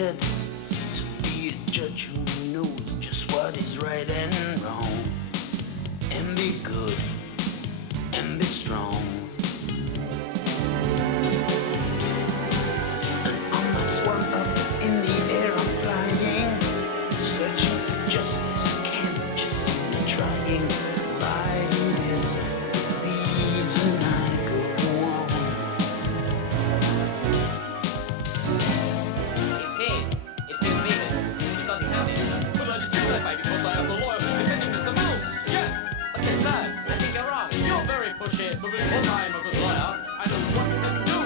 wanted to be a judge who knows just what is right and wrong, and be good and be strong. And on my swan up in the air I'm flying, searching for justice, can't just see me trying. Life is the reason I go on. It's Mr. Beavis. Because he found it. But I just do that, baby, because I am the lawyer who's defending Mr. Mouse. Yes. Okay, sir, I think you're wrong. You're very pushy, but because I am a good lawyer, I know what we can do.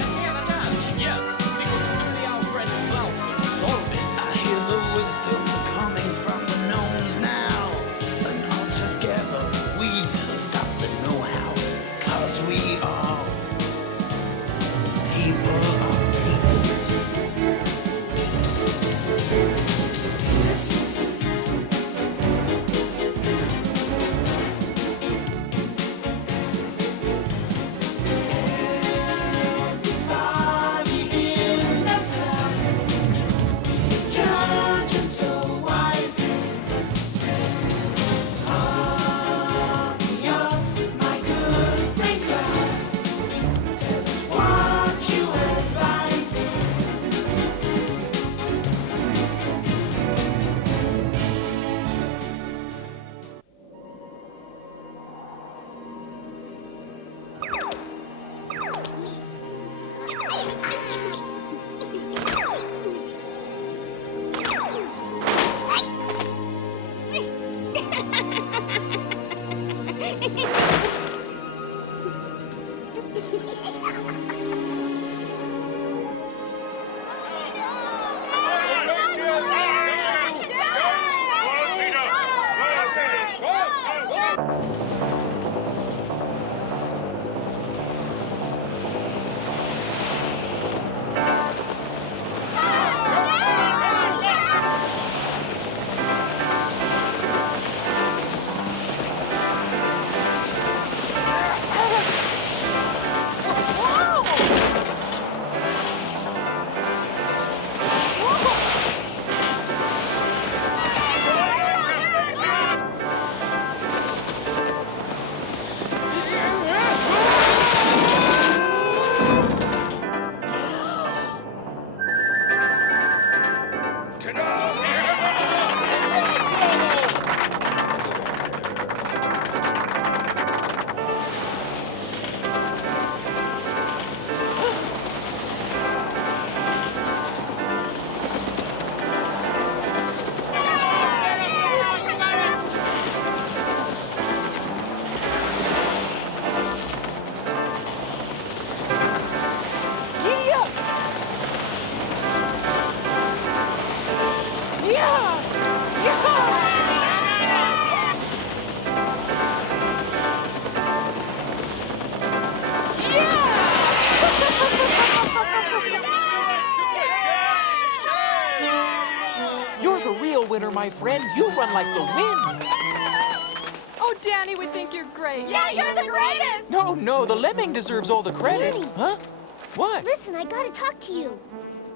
Let's hear the judge. Yes, because only our friend Klaus can solve it. I hear the wisdom coming from the gnomes now, and all together we've got the know-how, 'cause we are people of peace. Everybody in this house is a judge and so wise. Hurry up, my good friend Klaus. Tell us what you advise. You're the real winner, my friend. You run like the wind. Oh, Dany would think you're great. Yeah, you're the greatest! No, the lemming deserves all the credit. Dany. Huh? What? Listen, I gotta talk to you.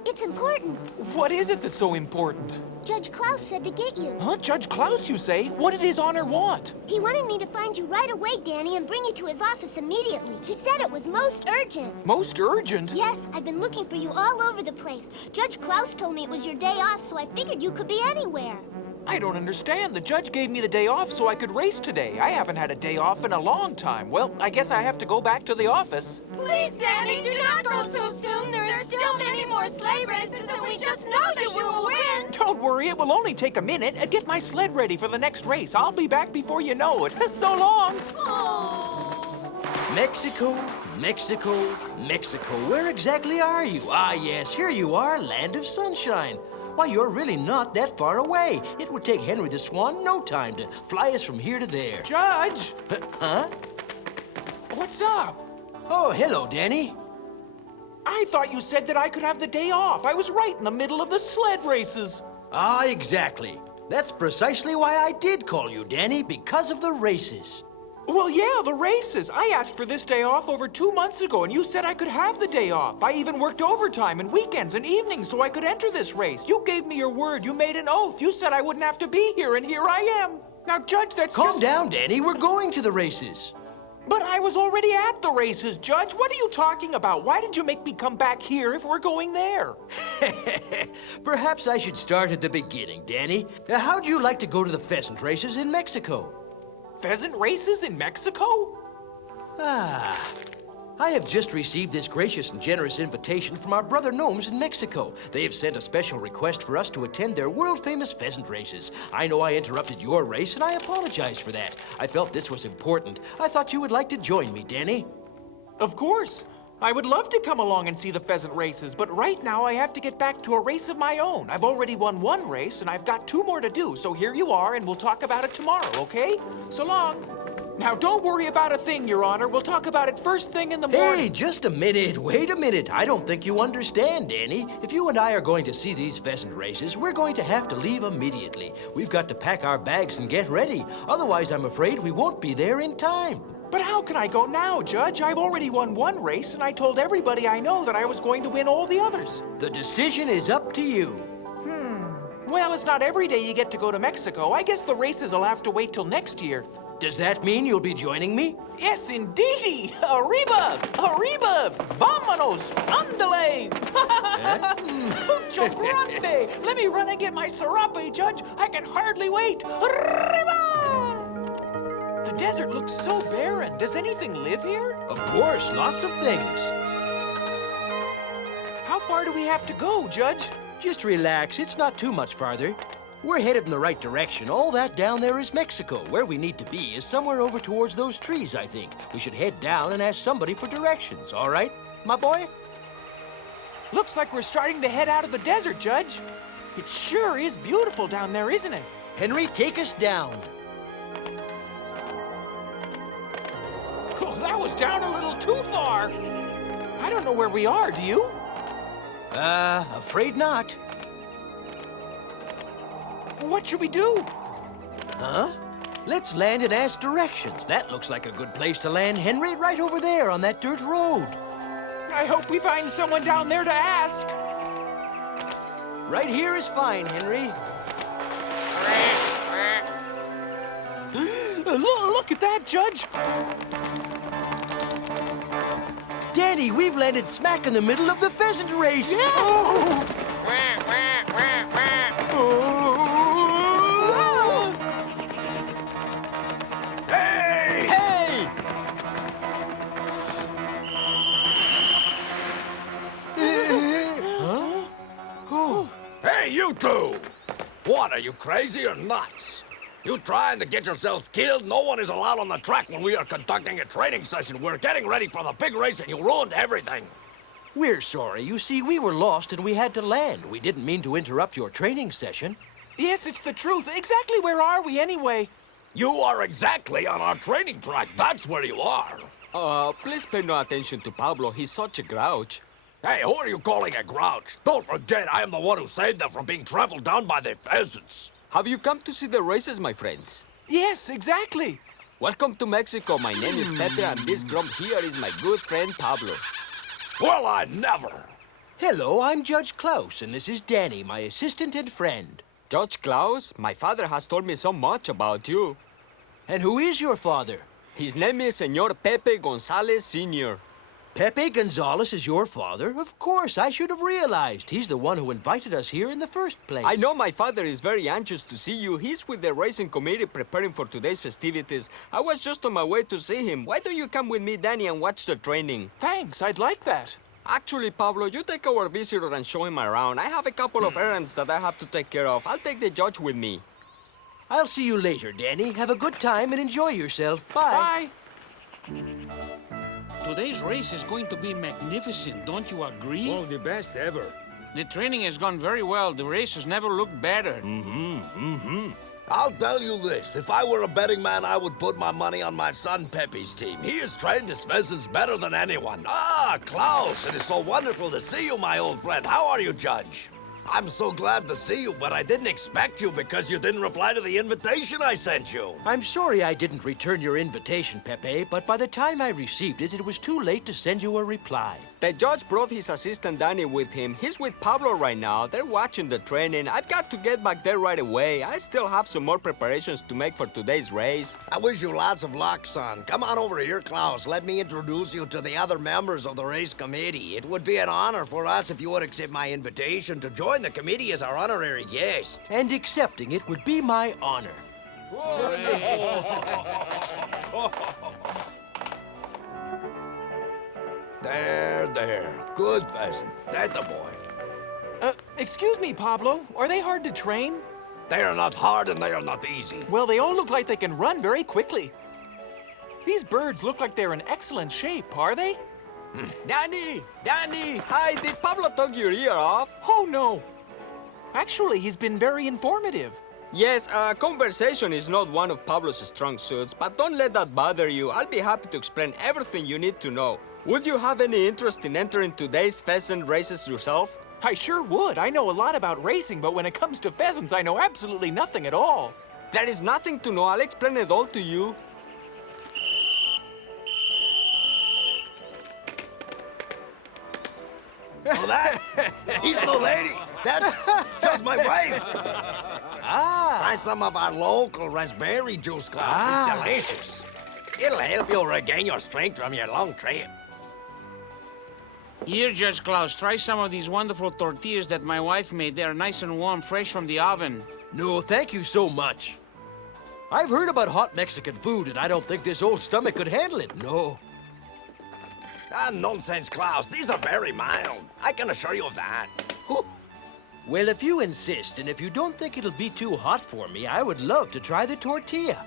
It's important. What is it that's so important? Judge Klaus said to get you. Huh? Judge Klaus, you say? What did his honor want? He wanted me to find you right away, Dany, and bring you to his office immediately. He said it was most urgent. Most urgent? Yes, I've been looking for you all over the place. Judge Klaus told me it was your day off, so I figured you could be anywhere. I don't understand. The judge gave me the day off so I could race today. I haven't had a day off in a long time. Well, I guess I have to go back to the office. Please, Dany, do not go so soon. There are still many more sleigh races, and we just know that you will win. Don't worry, it will only take a minute. Get my sled ready for the next race. I'll be back before you know it. So long. Mexico, Mexico, Mexico. Where exactly are you? Ah, yes, here you are, land of sunshine. Why, you're really not that far away. It would take Henry the Swan no time to fly us from here to there. Judge! Huh? What's up? Oh, hello, Dany. I thought you said that I could have the day off. I was right in the middle of the sled races. Ah, exactly. That's precisely why I did call you, Dany, because of the races. Well, yeah, the races. I asked for this day off over 2 months ago, and you said I could have the day off. I even worked overtime and weekends and evenings so I could enter this race. You gave me your word. You made an oath. You said I wouldn't have to be here, and here I am. Now, Judge, that's Calm just... down, Dany. We're going to the races. But I was already at the races, Judge. What are you talking about? Why did you make me come back here if we're going there? Perhaps I should start at the beginning, Dany. How'd you like to go to the pheasant races in Mexico? Pheasant races in Mexico? I have just received this gracious and generous invitation from our brother gnomes in Mexico. They have sent a special request for us to attend their world-famous pheasant races. I know I interrupted your race, and I apologize for that. I felt this was important. I thought you would like to join me, Dany. Of course. I would love to come along and see the pheasant races, but right now I have to get back to a race of my own. I've already won 1 race, and I've got 2 more to do, so here you are, and we'll talk about it tomorrow, okay? So long. Now, don't worry about a thing, Your Honor. We'll talk about it first thing in the morning. Hey, just a minute. Wait a minute. I don't think you understand, Dany. If you and I are going to see these pheasant races, we're going to have to leave immediately. We've got to pack our bags and get ready. Otherwise, I'm afraid we won't be there in time. But how can I go now, Judge? I've already won 1 race, and I told everybody I know that I was going to win all the others. The decision is up to you. Well, it's not every day you get to go to Mexico. I guess the races will have to wait till next year. Does that mean you'll be joining me? Yes, indeedy! Arriba! Arriba! Vámonos! Andale! Mucho grande! Let me run and get my serape, Judge! I can hardly wait! Arriba! The desert looks so barren. Does anything live here? Of course, lots of things. How far do we have to go, Judge? Just relax. It's not too much farther. We're headed in the right direction. All that down there is Mexico. Where we need to be is somewhere over towards those trees, I think. We should head down and ask somebody for directions, all right, my boy? Looks like we're starting to head out of the desert, Judge. It sure is beautiful down there, isn't it? Henry, take us down. Oh, that was down a little too far. I don't know where we are, do you? Afraid not. What should we do? Huh? Let's land and ask directions. That looks like a good place to land, Henry, right over there on that dirt road. I hope we find someone down there to ask. Right here is fine, Henry. Look at that, Judge. Dany, we've landed smack in the middle of the pheasant race. Yeah. Oh. Hey! Hey! Hey, you two! What, are you crazy or nuts? You trying to get yourselves killed? No one is allowed on the track when we are conducting a training session. We're getting ready for the big race and you ruined everything. We're sorry. You see, we were lost and we had to land. We didn't mean to interrupt your training session. Yes, it's the truth. Exactly where are we anyway? You are exactly on our training track. That's where you are. Please pay no attention to Pablo. He's such a grouch. Hey, who are you calling a grouch? Don't forget, I am the one who saved them from being trampled down by the pheasants. Have you come to see the races, my friends? Yes, exactly. Welcome to Mexico. My name is Pepe, and this grump here is my good friend Pablo. Well, I never. Hello, I'm Judge Klaus, and this is Dany, my assistant and friend. Judge Klaus, my father has told me so much about you. And who is your father? His name is Señor Pepe Gonzalez Sr. Pepe Gonzalez is your father? Of course, I should have realized. He's the one who invited us here in the first place. I know my father is very anxious to see you. He's with the racing committee preparing for today's festivities. I was just on my way to see him. Why don't you come with me, Dany, and watch the training? Thanks, I'd like that. Actually, Pablo, you take our visitor and show him around. I have a couple of errands that I have to take care of. I'll take the judge with me. I'll see you later, Dany. Have a good time and enjoy yourself. Bye. Bye. Today's race is going to be magnificent, don't you agree? Oh, the best ever. The training has gone very well. The race has never looked better. I'll tell you this, if I were a betting man, I would put my money on my son Pepe's team. He has trained his pheasants better than anyone. Ah, Klaus, it is so wonderful to see you, my old friend. How are you, Judge? I'm so glad to see you, but I didn't expect you because you didn't reply to the invitation I sent you. I'm sorry I didn't return your invitation, Pepe, but by the time I received it, it was too late to send you a reply. The judge brought his assistant Dany with him. He's with Pablo right now. They're watching the training. I've got to get back there right away. I still have some more preparations to make for today's race. I wish you lots of luck, son. Come on over here, Klaus. Let me introduce you to the other members of the race committee. It would be an honor for us if you would accept my invitation to join the committee as our honorary guest. And accepting it would be my honor. There. Good pheasant. That's the boy. Excuse me, Pablo. Are they hard to train? They are not hard and they are not easy. Well, they all look like they can run very quickly. These birds look like they're in excellent shape, are they? Dany! Hi, did Pablo talk your ear off? Oh, no. Actually, he's been very informative. Yes, conversation is not one of Pablo's strong suits, but don't let that bother you. I'll be happy to explain everything you need to know. Would you have any interest in entering today's pheasant races yourself? I sure would. I know a lot about racing, but when it comes to pheasants, I know absolutely nothing at all. There is nothing to know. I'll explain it all to you. Oh, that? He's no lady. That's just my wife. Try some of our local raspberry juice, Klaus. It's delicious. It'll help you regain your strength from your long trip. Here, Judge Klaus, try some of these wonderful tortillas that my wife made. They're nice and warm, fresh from the oven. No, thank you so much. I've heard about hot Mexican food, and I don't think this old stomach could handle it, no. Nonsense, Klaus. These are very mild. I can assure you of that. Whew. Well, if you insist, and if you don't think it'll be too hot for me, I would love to try the tortilla.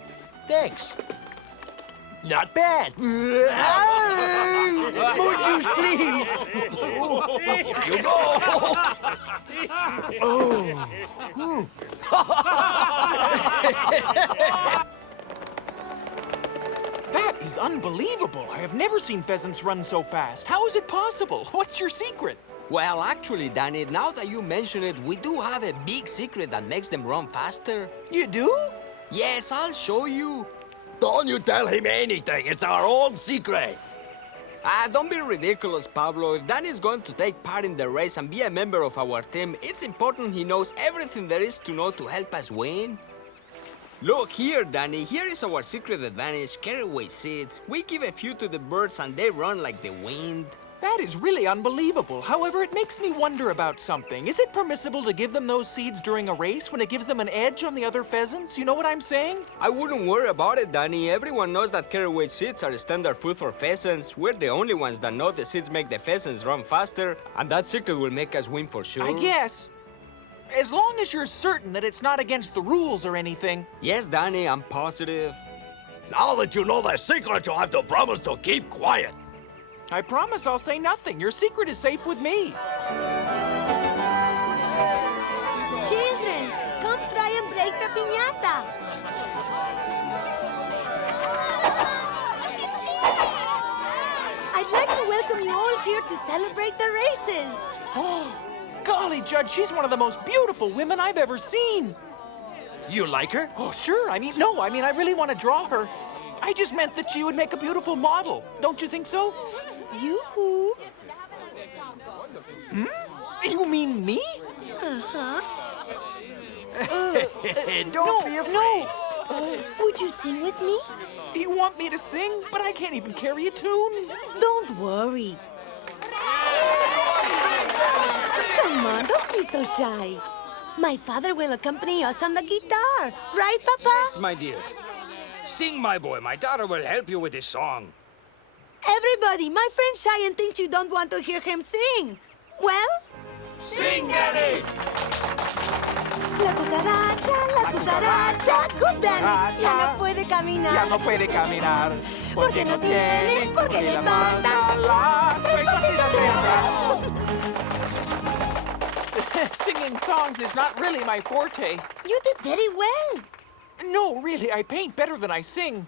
Thanks. Not bad. More juice, please. Here you go. That is unbelievable. I have never seen pheasants run so fast. How is it possible? What's your secret? Well, actually, Dany, now that you mention it, we do have a big secret that makes them run faster. You do? Yes, I'll show you. Don't you tell him anything. It's our own secret. Don't be ridiculous, Pablo. If Dany's going to take part in the race and be a member of our team, it's important he knows everything there is to know to help us win. Look here, Dany. Here is our secret advantage, caraway seeds. We give a few to the birds and they run like the wind. That is really unbelievable. However, it makes me wonder about something. Is it permissible to give them those seeds during a race when it gives them an edge on the other pheasants? You know what I'm saying? I wouldn't worry about it, Dany. Everyone knows that caraway seeds are standard food for pheasants. We're the only ones that know the seeds make the pheasants run faster, and that secret will make us win for sure. I guess. As long as you're certain that it's not against the rules or anything. Yes, Dany, I'm positive. Now that you know the secret, you'll have to promise to keep quiet. I promise I'll say nothing. Your secret is safe with me. Children, come try and break the piñata. I'd like to welcome you all here to celebrate the races. Oh, golly, Judge, she's one of the most beautiful women I've ever seen. You like her? Oh, sure. I really want to draw her. I just meant that she would make a beautiful model. Don't you think so? Yoo-hoo. You mean me? Uh-huh. Don't be afraid. Would you sing with me? You want me to sing? But I can't even carry a tune. Don't worry. Come on, don't be so shy. My father will accompany us on the guitar. Right, Papa? Yes, my dear. Sing, my boy. My daughter will help you with this song. Everybody, my friend Cheyenne thinks you don't want to hear him sing. Well? Sing, Dany! La cucaracha, good Dany. Ya no puede caminar. Ya no puede caminar. Porque no tiene, porque le faltan las tres patitas de atrás. Singing songs is not really my forte. You did very well. No, really, I paint better than I sing.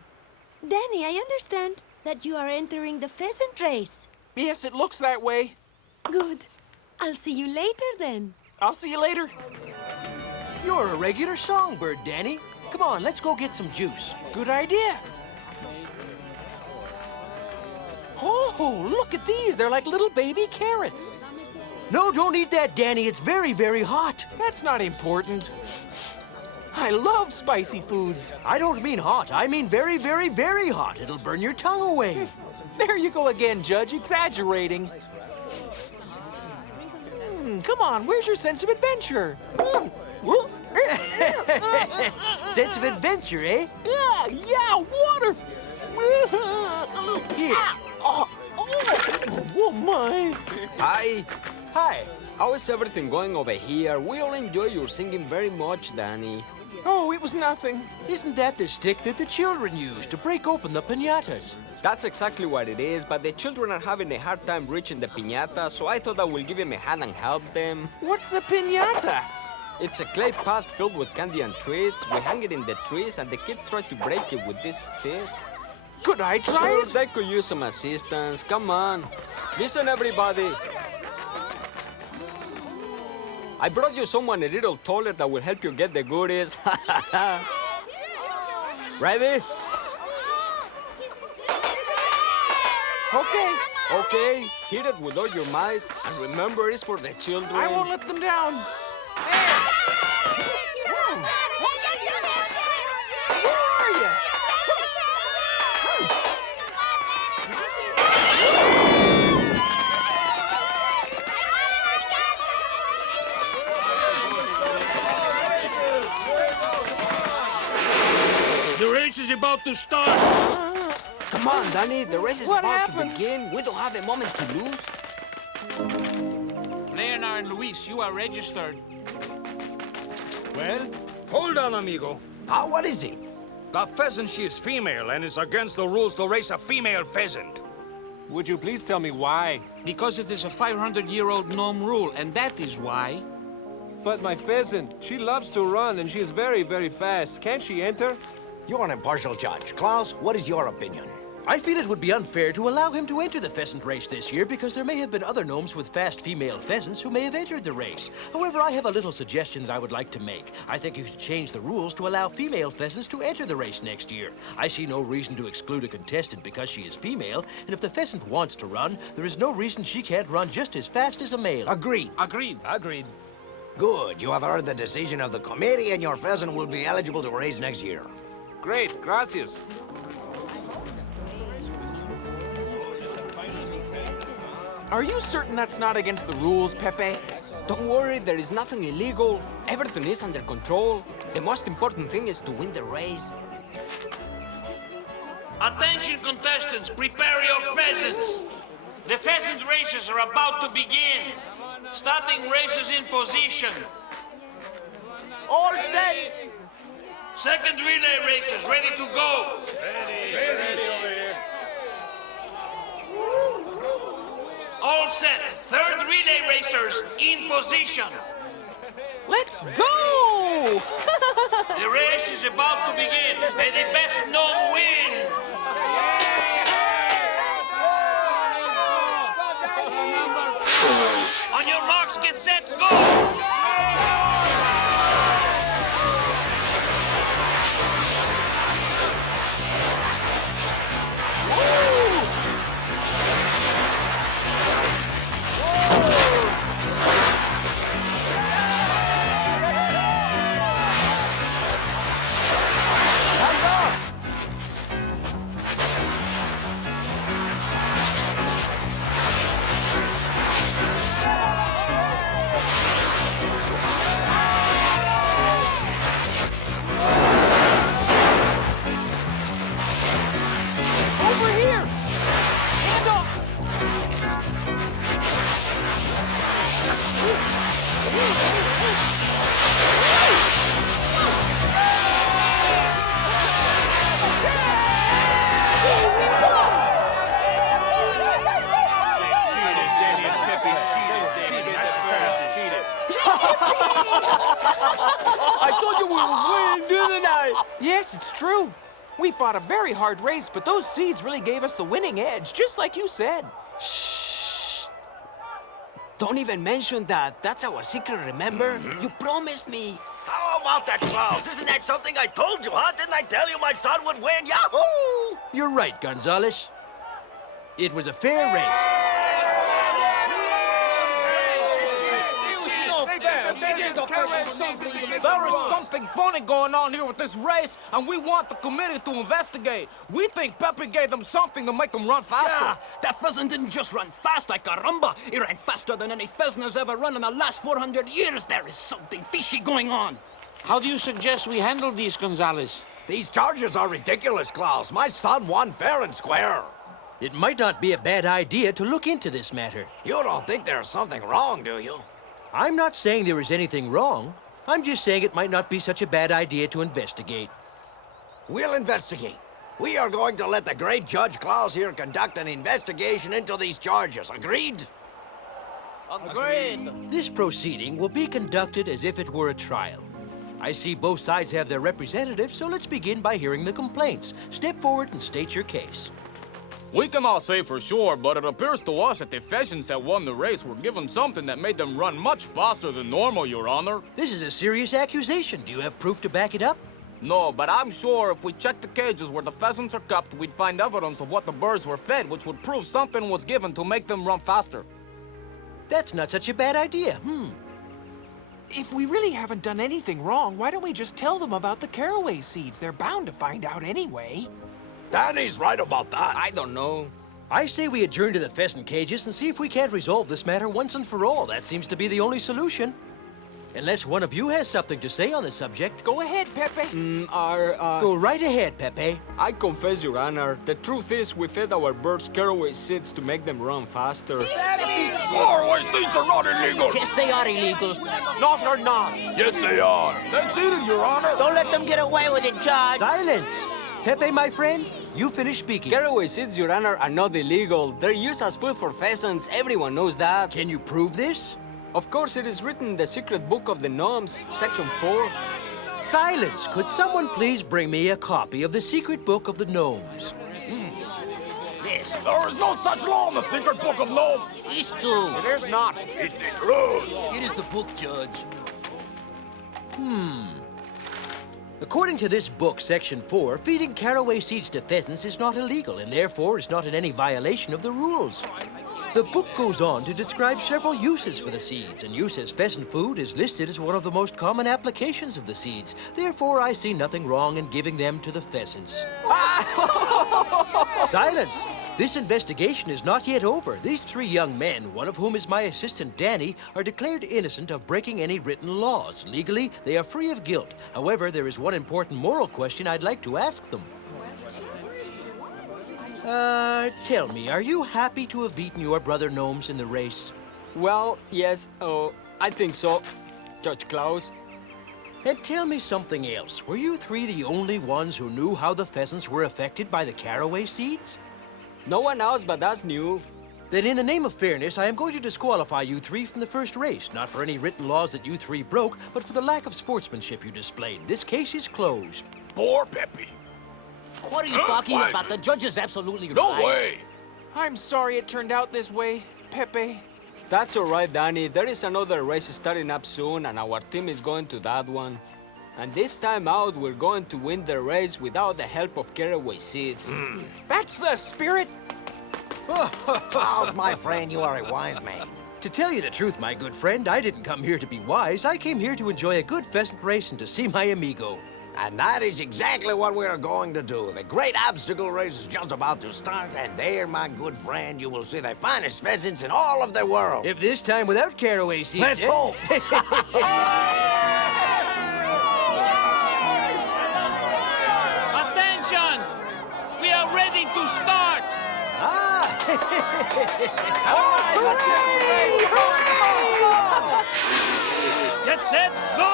Dany, I understand that you are entering the pheasant race. Yes, it looks that way. Good. I'll see you later then. I'll see you later. You're a regular songbird, Dany. Come on, let's go get some juice. Good idea. Oh, look at these. They're like little baby carrots. No, don't eat that, Dany. It's very, very hot. That's not important. I love spicy foods. I don't mean hot. I mean very, very, very hot. It'll burn your tongue away. There you go again, Judge, exaggerating. Come on, where's your sense of adventure? Sense of adventure, eh? Yeah, water! Here. Oh my! Hi. Hi. How is everything going over here? We all enjoy your singing very much, Dany. Oh, it was nothing. Isn't that the stick that the children use to break open the piñatas? That's exactly what it is, but the children are having a hard time reaching the piñata, so I thought I will give him a hand and help them. What's a piñata? It's a clay pot filled with candy and treats. We hang it in the trees, and the kids try to break it with this stick. Could I try Sure, it? they could use some assistance. Come on. Listen, everybody. I brought you someone a little taller that will help you get the goodies. Ready? Okay. Okay, hit it with all your might. And remember, it's for the children. I won't let them down. Where are you? The race is about to start. Come on, Dany, the race is What about happened? to begin. We don't have a moment to lose. Leonard and Luis, you are registered. Well, hold on, amigo. What is he? The pheasant, she is female, and it's against the rules to race a female pheasant. Would you please tell me why? Because it is a 500-year-old gnome rule, and that is why. But my pheasant, she loves to run and she is very, very fast. Can't she enter? You're an impartial judge. Klaus, what is your opinion? I feel it would be unfair to allow him to enter the pheasant race this year because there may have been other gnomes with fast female pheasants who may have entered the race. However, I have a little suggestion that I would like to make. I think you should change the rules to allow female pheasants to enter the race next year. I see no reason to exclude a contestant because she is female, and if the pheasant wants to run, there is no reason she can't run just as fast as a male. Agreed. Agreed. Agreed. Good. You have heard the decision of the committee, and your pheasant will be eligible to race next year. Great, gracias. Are you certain that's not against the rules, Pepe? Don't worry, there is nothing illegal. Everything is under control. The most important thing is to win the race. Attention, contestants, prepare your pheasants. The pheasant races are about to begin. Starting races in position. All set. Second relay races ready to go. Ready over here. All set. Third relay racers in position. Let's go! The race is about to begin. May the best gnome win. On your marks, get set, go! Over here! Hand off! Cheated, Dany and Pepe cheated. Cheated, the parents cheated. I thought you would win, didn't I? Yes, it's true. We fought a very hard race, but those seeds really gave us the winning edge, just like you said. Don't even mention that. That's our secret, remember? You promised me. How about that, Klaus? Isn't that something I told you, huh? Didn't I tell you my son would win? Yahoo! You're right, Gonzales. It was a fair race. There is something funny going on here with this race, and we want the committee to investigate. We think Pepe gave them something to make them run faster. Yeah, that pheasant didn't just run fast like caramba. He ran faster than any pheasant has ever run in the last 400 years. There is something fishy going on. How do you suggest we handle these, Gonzales? These charges are ridiculous, Klaus. My son won fair and square. It might not be a bad idea to look into this matter. You don't think there's something wrong, do you? I'm not saying there is anything wrong. I'm just saying it might not be such a bad idea to investigate. We'll investigate. We are going to let the great Judge Klaus here conduct an investigation into these charges. Agreed? Agreed. This proceeding will be conducted as if it were a trial. I see both sides have their representatives, so let's begin by hearing the complaints. Step forward and state your case. We cannot say for sure, but it appears to us that the pheasants that won the race were given something that made them run much faster than normal, Your Honor. This is a serious accusation. Do you have proof to back it up? No, but I'm sure if we checked the cages where the pheasants are kept, we'd find evidence of what the birds were fed, which would prove something was given to make them run faster. That's not such a bad idea. If we really haven't done anything wrong, why don't we just tell them about the caraway seeds? They're bound to find out anyway. Danny's right about that. I don't know. I say we adjourn to the pheasant cages and see if we can't resolve this matter once and for all. That seems to be the only solution. Unless one of you has something to say on the subject. Go ahead, Pepe. Go right ahead, Pepe. I confess, Your Honor, the truth is we fed our birds caraway seeds to make them run faster. Caraway seeds are not illegal. Yes, they are illegal. No, they're not. Yes, they are. That's it, Your Honor. Don't let them get away with it, Judge. Silence! Pepe, my friend, you finish speaking. Caraway seeds, Your Honor, are not illegal. They're used as food for pheasants. Everyone knows that. Can you prove this? Of course, it is written in the secret book of the Gnomes, section 4. Silence! Could someone please bring me a copy of the secret book of the Gnomes? Yes. There is no such law in the secret book of Gnomes. It's true. It is not. It's the truth. It is the book, Judge. According to this book, section 4, feeding caraway seeds to pheasants is not illegal and therefore is not in any violation of the rules. The book goes on to describe several uses for the seeds, and use as pheasant food is listed as one of the most common applications of the seeds. Therefore, I see nothing wrong in giving them to the pheasants. Silence! This investigation is not yet over. These 3 young men, one of whom is my assistant Dany, are declared innocent of breaking any written laws. Legally, they are free of guilt. However, there is one important moral question I'd like to ask them. Tell me, are you happy to have beaten your brother Gnomes in the race? Well, yes, I think so, Judge Klaus. And tell me something else. Were you 3 the only ones who knew how the pheasants were affected by the caraway seeds? No one else but us knew. Then in the name of fairness, I am going to disqualify you 3 from the first race. Not for any written laws that you 3 broke, but for the lack of sportsmanship you displayed. This case is closed. Poor Pepe. What are you talking about? The judge is absolutely right. No way. I'm sorry it turned out this way, Pepe. That's all right, Dany. There is another race starting up soon, and our team is going to that one. And this time out, we're going to win the race without the help of caraway seeds. That's the spirit. Klaus, my friend, you are a wise man. To tell you the truth, my good friend, I didn't come here to be wise. I came here to enjoy a good pheasant race and to see my amigo. And that is exactly what we are going to do. The great obstacle race is just about to start, and there, my good friend, you will see the finest pheasants in all of the world. If this time without caraway seeds. Let's hope. Attention! We are ready to start! Get set, go!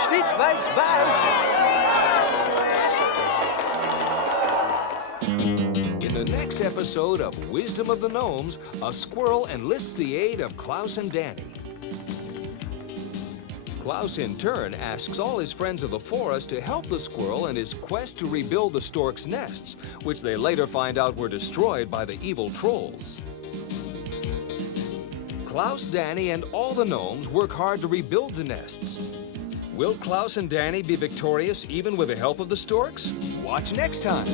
Street fights, bye! In the next episode of Wisdom of the Gnomes, a squirrel enlists the aid of Klaus and Dany. Klaus, in turn, asks all his friends of the forest to help the squirrel in his quest to rebuild the stork's nests, which they later find out were destroyed by the evil trolls. Klaus, Dany, and all the gnomes work hard to rebuild the nests. Will Klaus and Dany be victorious even with the help of the storks? Watch next time.